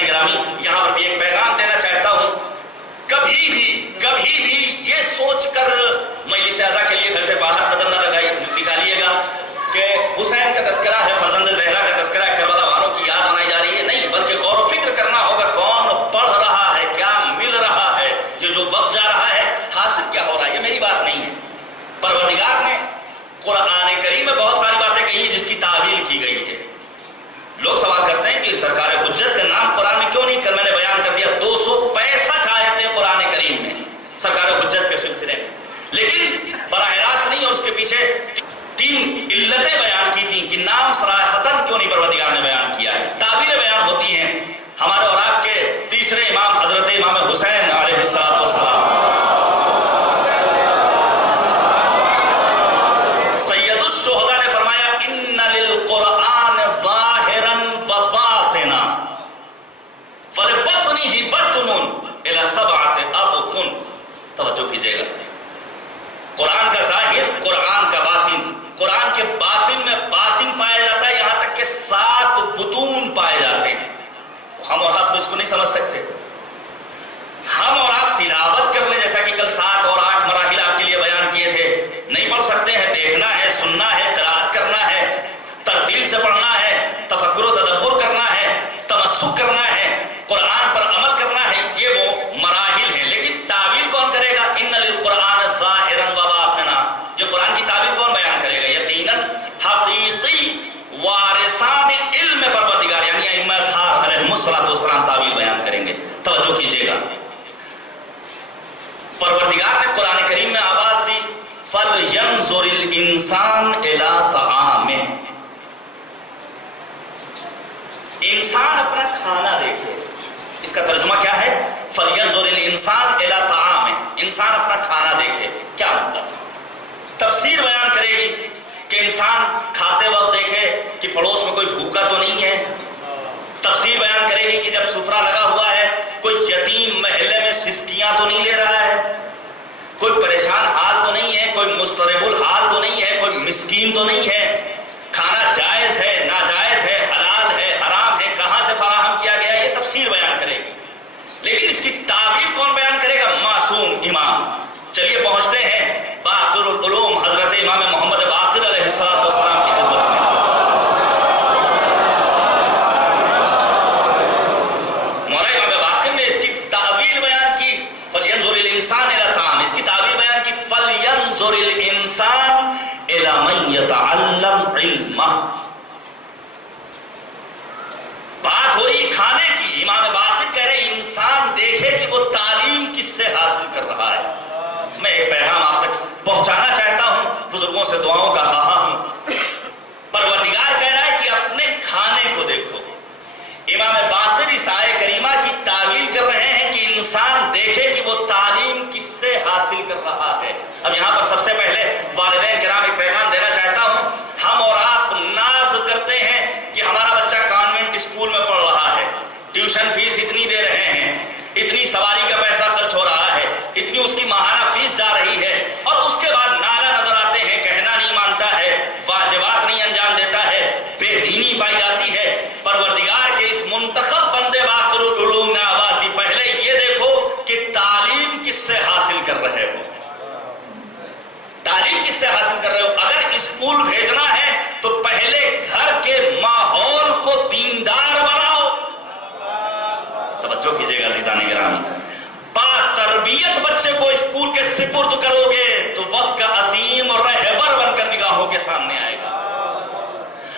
عزیزان گرامی، یہاں پر بھی ایک پیغام دینا چاہتا ہوں، کبھی بھی یہ سوچ کر مجلس اعضا کے لیے گھر سے باہر قدم نہ نکالیے گا کہ حسین کا تذکرہ ہے، فرزند زہرا کا تذکرہ ہے، کربلا والوں کی یاد منائی جا رہی ہے، نہیں، بلکہ غور و فکر کرنا ہوگا کون پڑھ رہا ہے، کیا مل رہا ہے، یہ جو وقت جا رہا ہے حاصل کیا ہو رہا ہے۔ یہ میری بات نہیں ہے، پروردگار نے قرآن کریم میں بہت ساری باتیں کہی ہیں جس کی تعویل کی گئی ہے۔ لوگ سوال کرتے ہیں کہ سرکار حجت کا نام قرآن میں کیوں نہیں؟ کل میں نے بیان کر دیا 265 آیتیں قرآن کریم میں سرکار حجت کے سلسلے میں، لیکن براہ راست نہیں، اور اس کے پیچھے 3 علتیں بیان کی تھیں کہ نام صراحتاً کیوں نہیں پروردگار نے بیان کیا ہے۔ تعبیریں بیان ہوتی ہیں۔ ہمارے اور آپ کے تیسرے امام حضرت امام حسین علیہ السلام، سید الشہداء نے فرمایا ان للقرآن ظاہرا و باطنا فلبطنہ بطن الی 7 ابطن۔ توجہ کیجئے گا، قرآن کا ظاہر، قرآن کا باطن، قرآن کے باطن میں باطن پایا جاتا ہے، یہاں تک کہ 7 بطون پائے جاتے ہیں۔ ہم اور آپ تو اس کو نہیں سمجھ سکتے۔ ہم اور آپ تلاوت کر لیں، جیسا کہ کل 7 اور 8 مراحل آپ کے لیے بیان کیے تھے، نہیں پڑھ سکتے ہیں، دیکھنا ہے، سننا ہے، قرأت کرنا ہے، ترتیل سے پڑھنا ہے، تفکر و تدبر کرنا ہے، تمسک کرنا ہے، قرآن پر عمل کرنا ہے، یہ وہ مراحل ہیں۔ لیکن تعویل کون کرے گا؟ ان للقرآن ظاہرا و باطنا، جو قرآن کی تعویل کون بیان کرے گا؟ یقیناً حقیقی وارثان علم پروردگار یعنی ائمہ اطہار علیہم السلام تعویل بیان کریں گے۔ توجہ کیجئے گا، پروردگار نے قرآن کریم میں آواز دی فَلْيَنْظُرِ الْإِنسَانُ إِلَىٰ طَعَامِهِ، انسان اپنا کھانا دیکھے۔ اس کا ترجمہ کیا ہے؟ فَلْيَنْظُرِ الْإِنسَانُ إِلَىٰ طَعَامِهِ، انسان اپنا کھانا دیکھے۔ کیا مطلب؟ تفسیر بیان کرے گی کہ انسان کھاتے وقت دیکھے کہ پڑوس میں کوئی بھوکا تو نہیں ہے۔ تفسیر بیان کرے گی کہ جب سفرہ لگا ہوا ہے کوئی یتیم محلے میں سسکیاں تو نہیں لے رہا ہے، کوئی پریشان حال تو نہیں ہے، کوئی مضطرب الحال تو نہیں ہے، کوئی مسکین تو نہیں ہے، کھانا جائز ہے، ناجائز ہے، حلال ہے، حرام ہے، کہاں سے فراہم کیا گیا، یہ تفسیر بیان کرے گی۔ لیکن اس کی تعبیر کون بیان کرے گا؟ معصوم امام۔ چلیے پہنچتے ہیں باقر العلوم حضرت امام محمد باقر علیہ السلام کی خدمت میں۔ مولانا امام باقر نے اس کی تعبیر بیان کی فَلْيَنْظُرِ الْإِنسَانُ إِلَىٰ طَعَامِهِ، اس کی تعبیر بیان کی فَلْيَنْظُرِ الْإِنسَانُ إِلَىٰ مَنْ يَتَعَلَّمْ عِلْمَهُ۔ بات ہو رہی کھانے کی، امام باقر کہہ رہے انسان دیکھے کہ وہ تعلیم کس سے حاصل کر رہا ہے۔ میں ایک پیغام آپ تک پہنچانا چاہتا ہوں، بزرگوں سے دعاؤں کا خواہاں ہوں۔ پروردگار کہہ رہا ہے کہ اپنے کھانے کو دیکھو۔ امام باقر اس آیہ کریمہ کی تعویل کر رہے ہیں کہ انسان دیکھے کہ وہ تعلیم کس سے حاصل کر رہا ہے۔ اب یہاں پر سب سے پہلے والدین کرام ایک پیغام دینا چاہتا ہوں۔ ہم اور آپ ناز کرتے ہیں کہ ہمارا بچہ کانوینٹ اسکول میں پڑھ رہا ہے، ٹیوشن فیس اتنی دے رہے ہیں، اتنی سواری کا پیسہ خرچ ہو رہا ہے، اتنی اس کی ماہانہ فیس جا رہی ہے، اور اس کے بعد نالا نظر آتے ہیں، کہنا نہیں مانتا ہے، واجبات نہیں انجام دیتا ہے، بے دینی پائی جاتی ہے۔ پروردگار کے اس منتخب بندے باقر العلوم نے آواز دی پہلے یہ دیکھو کہ تعلیم کس سے حاصل کر رہے ہو، تعلیم کس سے حاصل کر رہے ہو۔ اگر اسکول بھیجنا ہے تو پہلے گھر کے ماحول کو دیندار بناؤ۔ توجہ کیجئے گا عزیزان گرامی، با تربیت بچے کو اسکول کے سپرد کرو گے تو وقت کا عظیم اور رہبر بن کر نگاہوں کے سامنے آئے گا۔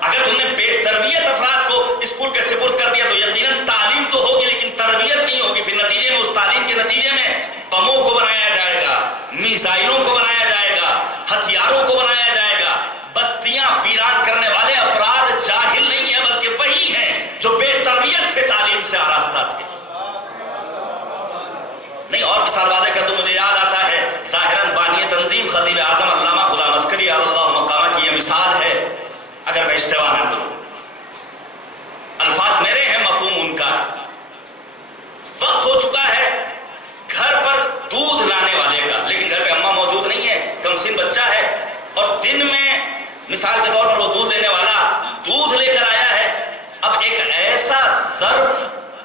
اگر تم نے بے تربیت افراد کو اسکول کے سپرد کر دیا تو یقیناً تعلیم تو ہوگی لیکن تربیت نہیں ہوگی، پھر نتیجے میں اس تعلیم کے نتیجے میں بموں کو بنایا جائے گا، میزائلوں کو بنایا جائے گا، ہتھیاروں کو بنایا جائے گا۔ بستیاں ویران کرنے والے افراد جاہل نہیں ہیں بلکہ وہی ہیں جو بے تربیت تھے، تعلیم سے آراستہ تھے۔ نہیں اور مثال واضح کر دوں، مجھے یاد آتا ہے ظاہراً بانی تنظیم خطیب اعظم علامہ غلام عسکری اللہ مقامہ کی یہ مثال ہے۔ اگر میں اشتباہ نہ کروں، الفاظ میرے ہیں، مفہوم ان کا۔ وقت ہو چکا ہے گھر پر دودھ لانے والے کا، لیکن گھر پہ اماں موجود نہیں ہے، کم سن بچہ ہے، اور دن میں مثال کے طور پر وہ دودھ دینے والا دودھ لے کر آیا ہے۔ اب ایک ایسا ظرف